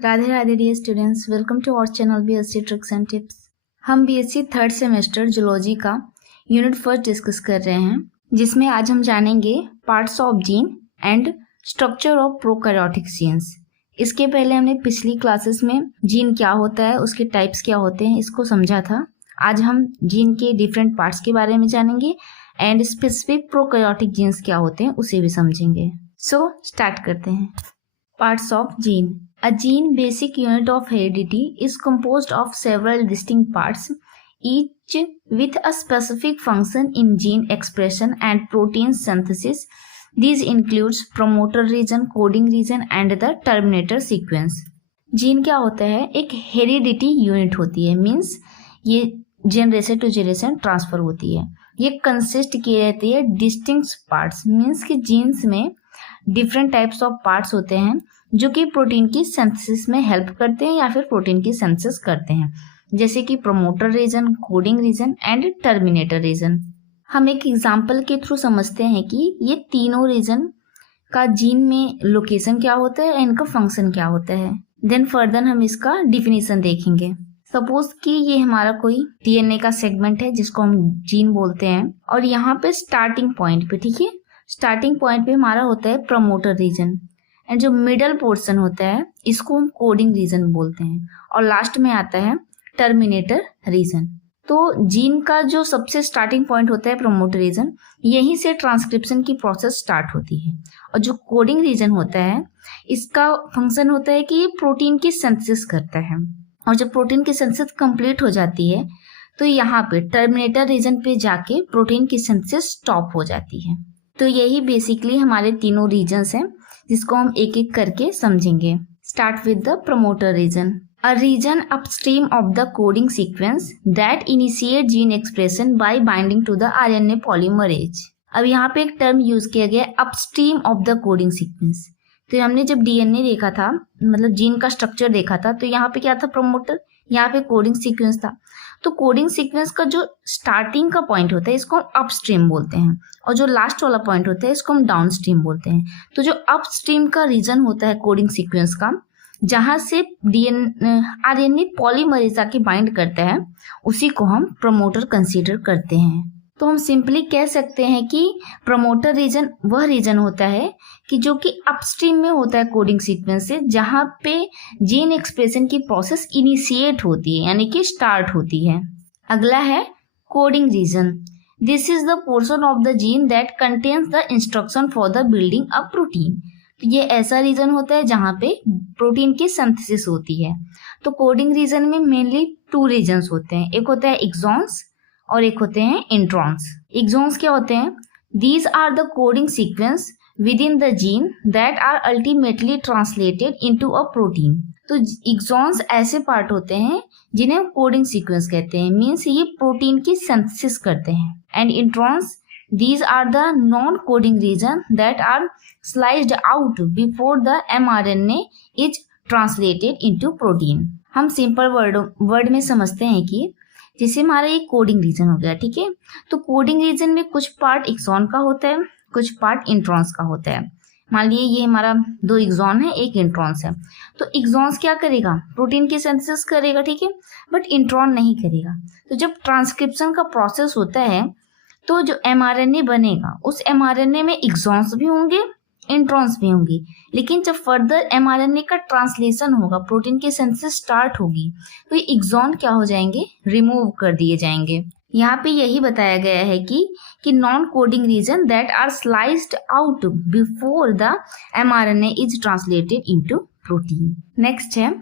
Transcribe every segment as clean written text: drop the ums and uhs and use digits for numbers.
Radhe Radhe dear students, welcome to our channel BSc tricks and tips. हम BSc third semester zoology का unit first discuss कर रहे हैं, जिसमें आज हम जानेंगे parts of gene and structure of prokaryotic genes. इसके पहले हमने पिछली क्लासेस में जीन क्या होता है, उसके टाइप्स क्या होते हैं, इसको समझा था। आज हम जीन के डिफरेंट पार्ट्स के बारे में जानेंगे एंड स्पेसिफिक प्रोकैरियोटिक जीन्स क्या होते हैं उसे भी समझेंगे। सो स्टार्ट करते हैं। Parts of gene. A gene, basic unit of heredity, is composed of several distinct parts, each with a specific function in gene expression and protein synthesis. These includes promoter region, coding region, and the terminator sequence. Gene क्या होता है? एक heredity unit होती है, means ये generation to generation transfer होती है। ये कंसिस्ट की रहती है डिस्टिंक्ट पार्ट्स, मीन्स कि जीन्स में डिफरेंट टाइप्स ऑफ पार्ट्स होते हैं जो कि प्रोटीन की सिंथेसिस में हेल्प करते हैं या फिर प्रोटीन की सिंथेसिस करते हैं, जैसे कि promoter region, coding region and terminator region. हम एक एग्जांपल के थ्रू समझते हैं कि ये तीनों रीजन का जीन में लोकेशन क्या होता है, इनका फंक्शन क्या होता है। देन फर्दर हम इसका डिफिनीशन देखेंगे। सपोज कि ये हमारा कोई डीएनए का सेगमेंट है जिसको हम जीन बोलते हैं, और यहाँ पे स्टार्टिंग पॉइंट पे, ठीक है, स्टार्टिंग पॉइंट पे हमारा होता है प्रमोटर रीजन, एंड जो मिडल पोर्शन होता है इसको हम कोडिंग रीजन बोलते हैं, और लास्ट में आता है टर्मिनेटर रीजन। तो जीन का जो सबसे स्टार्टिंग पॉइंट होता है प्रमोटर रीजन, यहीं से ट्रांसक्रिप्शन की प्रोसेस स्टार्ट होती है। और जो कोडिंग रीजन होता है इसका फंक्शन होता है कि ये प्रोटीन की सिंथेसिस करता है, और जब प्रोटीन की सिंथेसिस कंप्लीट हो जाती है तो यहाँ पे टर्मिनेटर रीजन पे जाके प्रोटीन की सिंथेसिस स्टॉप हो जाती है। तो यही बेसिकली हमारे तीनों रीजन्स हैं जिसको हम एक एक करके समझेंगे। Start with the promoter region. A region upstream of the coding sequence that initiate gene expression by binding to the RNA polymerase. अब यहाँ पे एक टर्म यूज किया गया upstream of the coding sequence. तो हमने जब डीएनए देखा था, मतलब जीन का स्ट्रक्चर देखा था, तो यहाँ पे क्या था? प्रमोटर, यहाँ पे कोडिंग सीक्वेंस था। तो कोडिंग सीक्वेंस का जो स्टार्टिंग का पॉइंट होता है इसको हम अपस्ट्रीम बोलते हैं, और जो लास्ट वाला पॉइंट होता है इसको हम डाउनस्ट्रीम बोलते हैं। तो जो अपस्ट्रीम का रीजन होता है कोडिंग सीक्वेंस का, जहां से आरएनए पॉलीमरेज आके बाइंड करता है, उसी को हम प्रमोटर कंसीडर करते हैं। तो हम सिंपली कह सकते हैं कि प्रमोटर रीजन वह रीजन होता है कि जो कि अपस्ट्रीम में होता है कोडिंग सीक्वेंस से, जहां पे जीन एक्सप्रेशन की प्रोसेस इनिशिएट होती है, यानी कि स्टार्ट होती है। अगला है coding reason. This is the portion of the gene that contains the instruction for the building a protein. तो ये ऐसा रीजन होता है जहां पे प्रोटीन की सिंथेसिस होती है। तो कोडिंग रीजन में मेनली टू रीजन्स होते हैं, एक होता है एक्सॉन्स और एक होते हैं इंट्रॉन्स। एक्सॉन्स क्या होते हैं? These are the coding sequence within the gene that are ultimately translated into a protein. तो एक्सॉन्स ऐसे पार्ट होते हैं जिन्हें कोडिंग सीक्वेंस कहते हैं, मीन्स ये प्रोटीन की सिंथेसिस करते हैं। And introns, these are the non-coding region that are sliced out before the mRNA is translated into protein। हम सिंपल वर्ड में समझते हैं कि जैसे हमारा ये कोडिंग रीजन हो गया, ठीक है। तो कोडिंग रीजन में कुछ पार्ट एक्सॉन का होता है, कुछ पार्ट इंट्रॉन्स का होता है। मान लिए ये हमारा 2 एक्सॉन है, 1 इंट्रॉन्स है। तो एक्सॉन्स क्या करेगा? प्रोटीन की सिंथेसिस करेगा, ठीक है, बट इंट्रॉन नहीं करेगा। तो जब ट्रांसक्रिप्शन का प्रोसेस होता है तो जो एमआरएनए बनेगा उस एमआरएनए में एक्सॉन्स भी होंगे, इंट्रॉन्स भी होंगी, लेकिन जब फर्दर एमआरएनए का ट्रांसलेशन होगा, प्रोटीन की सिंथेसिस स्टार्ट होगी, तो ये एक्सॉन क्या हो जाएंगे? रिमूव कर दिए जाएंगे। यहाँ पे यही बताया गया है कि non coding region that are sliced out before the mRNA is translated into protein. Next है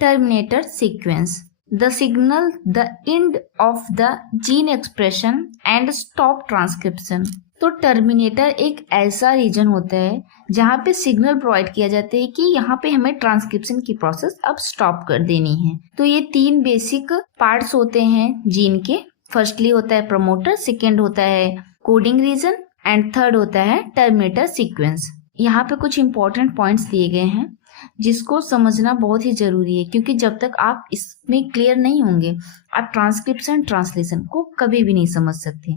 terminator sequence. The signal the end of the gene expression and stop transcription। तो टर्मिनेटर एक ऐसा रीजन होता है जहाँ पे सिग्नल प्रोवाइड किया जाता है कि यहाँ पे हमें ट्रांसक्रिप्शन की प्रोसेस अब स्टॉप कर देनी है। तो ये 3 बेसिक पार्ट्स होते हैं जीन के। फर्स्टली होता है प्रमोटर, सेकेंड होता है कोडिंग रीजन, एंड थर्ड होता है टर्मिनेटर सीक्वेंस। यहाँ पे कुछ इंपॉर्टेंट पॉइंट्स दिए गए हैं। जिसको समझना बहुत ही जरूरी है, क्योंकि जब तक आप इसमें क्लियर नहीं होंगे आप ट्रांसक्रिप्शन ट्रांसलेशन को कभी भी नहीं समझ सकते।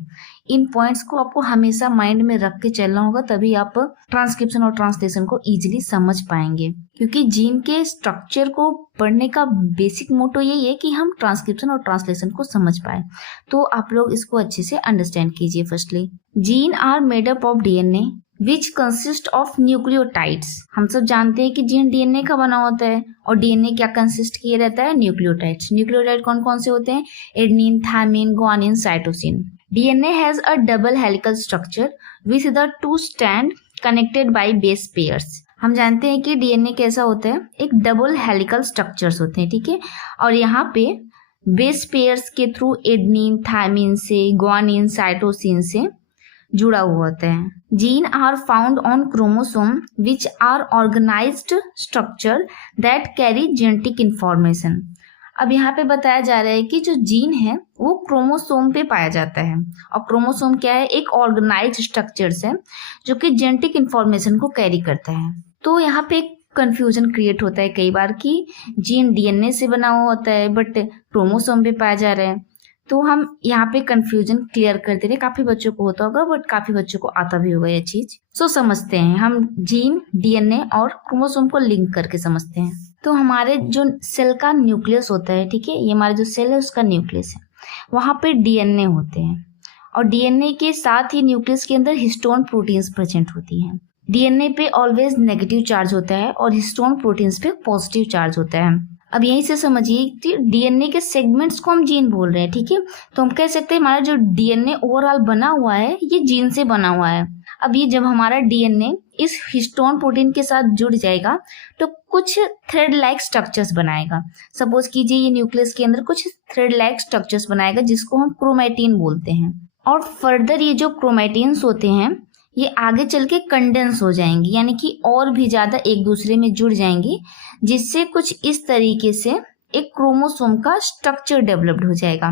इन पॉइंट्स को आपको हमेशा माइंड में रख के चलना होगा, तभी आप ट्रांसक्रिप्शन और ट्रांसलेशन को इजीली समझ पाएंगे। क्योंकि जीन के स्ट्रक्चर को पढ़ने का बेसिक मोटो यही है कि हम ट्रांसक्रिप्शन और ट्रांसलेशन को समझ पाए। तो आप लोग इसको अच्छे से अंडरस्टैंड कीजिए। Firstly, gene are made up of DNA which consist of nucleotides. हम सब जानते हैं कि जीन डीएनए का बना होता है, और डीएनए क्या कंसिस्ट किए रहता है? न्यूक्लियोटाइड्स। न्यूक्लियोटाइड कौन कौन से होते हैं? Adenine, thymine, guanine, cytosine. DNA has a double helical structure with the 2 strand connected by base pairs. हम जानते हैं कि डीएनए कैसा होता है? एक डबल हेलिकल स्ट्रक्चर्स होते हैं, ठीक है। और यहाँ पे बेस पेयर्स के थ्रू एडेनिन, थायमिन से, ग्वानिन, साइटोसिन से जुड़ा हुआ होता है। Gene are found on chromosome which are organised structure that carry genetic information. अब यहाँ पे बताया जा रहा है कि जो जीन है वो क्रोमोसोम पे पाया जाता है, और क्रोमोसोम क्या है? एक ऑर्गेनाइज्ड स्ट्रक्चर्स है जो कि जेनेटिक इंफॉर्मेशन को कैरी करता है। तो यहाँ पे कंफ्यूजन क्रिएट होता है कई बार कि जीन डीएनए से बना हुआ होता है बट क्रोमोसोम पे पाया जा रहा है। तो हम यहाँ पे कंफ्यूजन क्लियर कर दे रहे। काफी बच्चों को होता होगा बट काफी बच्चों को आता भी होगा ये चीज। सो समझते हैं हम जीन, डीएनए और क्रोमोसोम को लिंक करके समझते हैं। तो हमारे जो सेल का न्यूक्लियस होता है, ठीक है, ये हमारा जो सेल है उसका न्यूक्लियस है, वहां पे डीएनए होते हैं, और डीएनए के साथ ही न्यूक्लियस के अंदर हिस्टोन प्रोटीन्स प्रेजेंट होती हैं। डीएनए पे ऑलवेज नेगेटिव चार्ज होता है और हिस्टोन प्रोटीन्स पे पॉजिटिव चार्ज होता है। अब यहीं से समझिए कि डीएनए के सेगमेंट्स को हम जीन बोल रहे हैं, ठीक है। तो हम कह सकते हैं हमारा जो डीएनए ओवरऑल बना हुआ है ये जीन से बना हुआ है। अब ये जब हमारा डीएनए इस हिस्टोन प्रोटीन के साथ जुड़ जाएगा तो कुछ थ्रेड लाइक स्ट्रक्चर्स बनाएगा। सपोज कीजिए ये न्यूक्लियस के अंदर कुछ थ्रेड लाइक स्ट्रक्चर्स बनाएगा जिसको हम क्रोमैटिन बोलते हैं। और फर्दर ये जो क्रोमैटिन्स होते हैं ये आगे चल के कंडेंस हो जाएंगी, यानी कि और भी ज्यादा एक दूसरे में जुड़ जाएंगी, जिससे कुछ इस तरीके से एक क्रोमोसोम का स्ट्रक्चर डेवलप्ड हो जाएगा।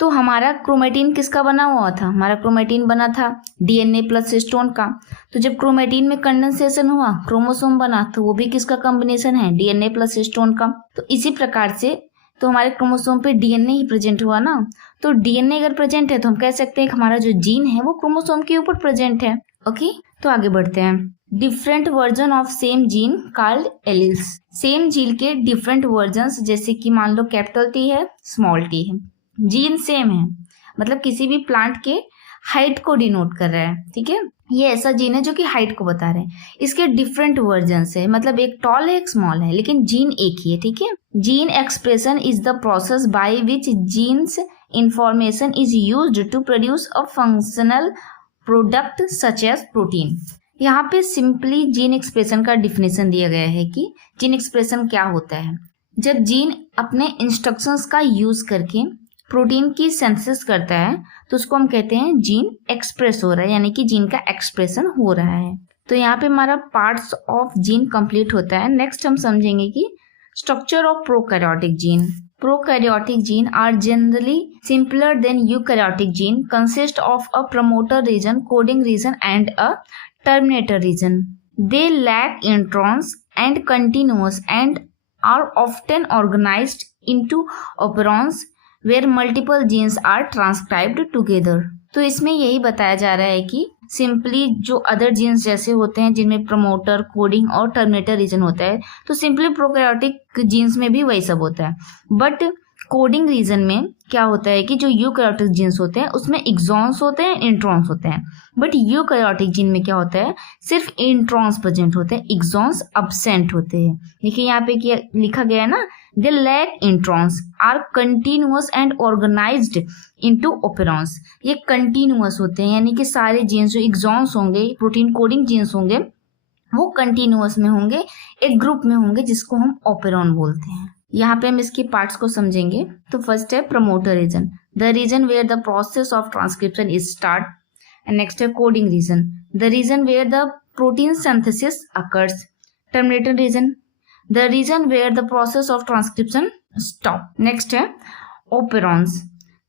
तो हमारा क्रोमैटिन किसका बना हुआ था? हमारा क्रोमैटिन बना था डीएनए प्लस हिस्टोन का। तो जब क्रोमैटिन में कंडेंसेशन हुआ, क्रोमोसोम बना, तो वो भी किसका कॉम्बिनेशन है? डीएनए प्लस हिस्टोन का। तो इसी प्रकार से तो हमारे क्रोमोसोम पे डीएनए ही प्रेजेंट हुआ ना। तो डीएनए अगर प्रेजेंट है तो हम कह सकते हैं कि हमारा जो जीन है वो क्रोमोसोम के ऊपर प्रेजेंट है। ओके, तो आगे बढ़ते हैं। Different version of same gene called alleles. Same gene के डिफरेंट वर्जन्स, जैसे कि मान लो कैपिटल टी है, स्मॉल टी है, जीन सेम है, मतलब किसी भी प्लांट के हाइट को डिनोट कर रहा है, ठीक है। ये ऐसा जीन है जो कि हाइट को बता रहे हैं। इसके डिफरेंट वर्जन्स है, मतलब एक टॉल है एक स्मॉल है, लेकिन जीन एक ही है, ठीक है। Gene expression is the process by which genes information is used to produce a functional product such as protein. यहाँ पे सिंपली जीन एक्सप्रेशन का डिफिनेशन दिया गया है कि जीन एक्सप्रेशन क्या होता है। जब जीन अपने इंस्ट्रक्शंस का यूज करके प्रोटीन की सिंथेसिस करता है तो उसको हम कहते हैं जीन एक्सप्रेस हो रहा है, यानी कि जीन का एक्सप्रेशन हो रहा है। तो यहाँ पे हमारा पार्ट्स ऑफ जीन कंप्लीट होता है। नेक्स्ट हम समझेंगे कि structure of prokaryotic gene. Prokaryotic gene are generally simpler than eukaryotic gene, consist of a promoter region, coding region, and a terminator region. They lack introns and continuous and are often organized into operons where multiple genes are transcribed together. तो इसमें यही बताया जा रहा है कि simply जो other jeans जैसे होते हैं जिनमें प्रमोटर, कोडिंग और टर्मिनेटर रीजन होता है, तो सिंपली प्रोकैरियोटिक जीन्स में भी वही सब होता है। बट कोडिंग रीजन में क्या होता है कि जो यूकैरियोटिक जीन्स होते हैं उसमें एक्सॉन्स होते हैं, इंट्रॉन्स होते हैं। बट यूकैरियोटिक जीन में क्या होता है? सिर्फ इंट्रॉन्स प्रेजेंट होते हैं, एक्सॉन्स अब्सेंट होते हैं। देखिए यहाँ पे क्या लिखा गया है ना, they lack introns, are continuous and organised into operons. ये कंटिन्यूअस होते हैं, यानी कि सारे जीन्स जो एक्सॉन्स होंगे, प्रोटीन कोडिंग जीन्स होंगे, वो कंटिन्यूअस में होंगे, एक ग्रुप में होंगे जिसको हम ओपेरॉन बोलते हैं। यहाँ पे हम इसकी पार्ट्स को समझेंगे। तो फर्स्ट है promoter region, the region where the process of transcription is start. And next है coding region, the region where the protein synthesis occurs. Terminator region, the region where the process of transcription stop. Next है operons.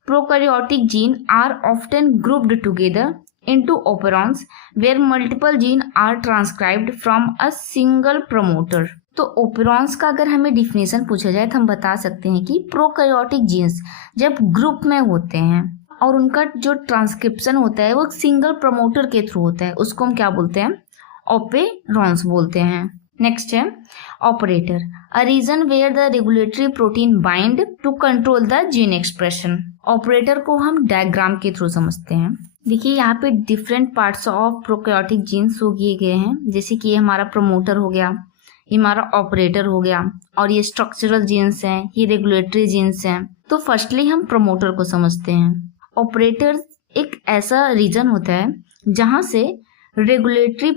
Prokaryotic gene are often grouped together into operons where multiple genes are transcribed from a single promoter. तो ओपेरॉन्स का अगर हमें definition पूछा जाए तो हम बता सकते हैं कि प्रोकैरियोटिक जीन्स जब ग्रुप में होते हैं और उनका जो ट्रांसक्रिप्शन होता है वो सिंगल प्रमोटर के थ्रू होता है, उसको हम क्या बोलते हैं, ओपेरॉन्स बोलते हैं। नेक्स्ट है operator, a region where the regulatory protein bind to control the gene expression. Operator को हम डायग्राम के थ्रू समझते हैं। देखिए यहाँ पे different parts of prokaryotic genes हो किए गए हैं, जैसे कि ये हमारा प्रमोटर हो गया, ये हमारा ऑपरेटर हो गया, और ये स्ट्रक्चरल जीन्स हैं, ये रेगुलेटरी जीन्स हैं। तो फर्स्टली हम प्रमोटर को समझते हैं। ऑपरेटर एक ऐसा रीजन होता है जहाँ से रेगुलेटरी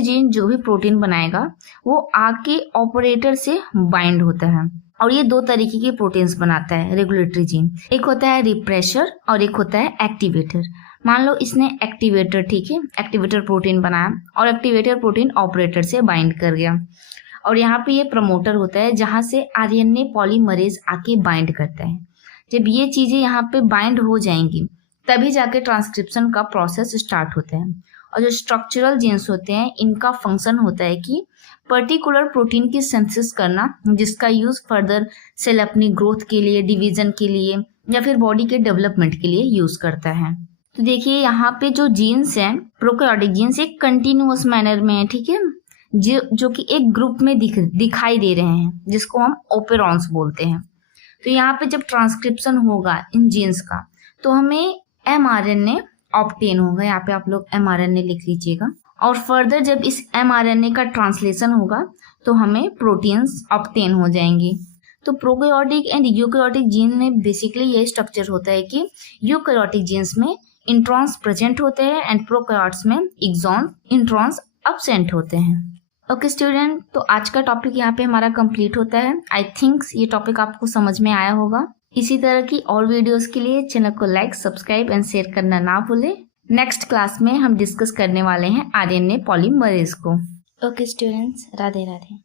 जीन जो भी प्रोटीन बनाएगा वो आके ऑपरेटर से बाइंड होता है, और ये दो तरीके के प्रोटीन्स बनाता है रेगुलेटरी जीन। एक होता है रिप्रेशर और एक होता है एक्टिवेटर। मान लो इसने एक्टिवेटर, ठीक है, एक्टिवेटर प्रोटीन बनाया और एक्टिवेटर प्रोटीन ऑपरेटर से बाइंड कर गया, और यहाँ पे ये प्रमोटर होता है जहाँ से आरएनए पॉलीमरेज आके बाइंड करता है। जब ये चीजें यहाँ पे बाइंड हो जाएंगी तभी जाके ट्रांसक्रिप्शन का प्रोसेस स्टार्ट होता है। और जो स्ट्रक्चरल जीन्स होते हैं इनका फंक्शन होता है कि पर्टिकुलर प्रोटीन की सिंथेसिस करना, जिसका यूज फर्दर सेल अपनी ग्रोथ के लिए, डिवीजन के लिए या फिर बॉडी के डेवलपमेंट के लिए यूज करता है। तो देखिए यहाँ पे जो जीन्स हैं, प्रोकैरियोटिक जीन्स एक कंटिन्यूअस मैनर में है, ठीक है, जो कि एक ग्रुप में दिखाई दे रहे हैं, जिसको हम ओपेरॉन्स बोलते हैं। तो यहाँ पे जब ट्रांसक्रिप्शन होगा इन जीन्स का तो हमें mRNA ऑब्टेन होगा, यहाँ पे आप लोग mRNA लिख लीजिएगा, और फर्दर जब इस mRNA का ट्रांसलेशन होगा तो हमें प्रोटीन्स ऑब्टेन हो जाएंगी। तो प्रोकैरियोटिक एंड यूकैरियोटिक जीन में बेसिकली ये स्ट्रक्चर होता है कि यूकैरियोटिक जीन्स में इंट्रॉन्स प्रेजेंट होते हैं एंड प्रोकैरियोट्स में इंट्रॉन्स अब्सेंट होते हैं। ओके स्टूडेंट, तो आज का टॉपिक यहाँ पे हमारा कंप्लीट होता है। आई थिंक ये टॉपिक आपको समझ में आया होगा। इसी तरह की और वीडियोस के लिए चैनल को लाइक, सब्सक्राइब एंड शेयर करना ना भूलें। नेक्स्ट क्लास में हम डिस्कस करने वाले हैं आरएनए पॉलीमरेज को। Okay students, Radhe Radhe.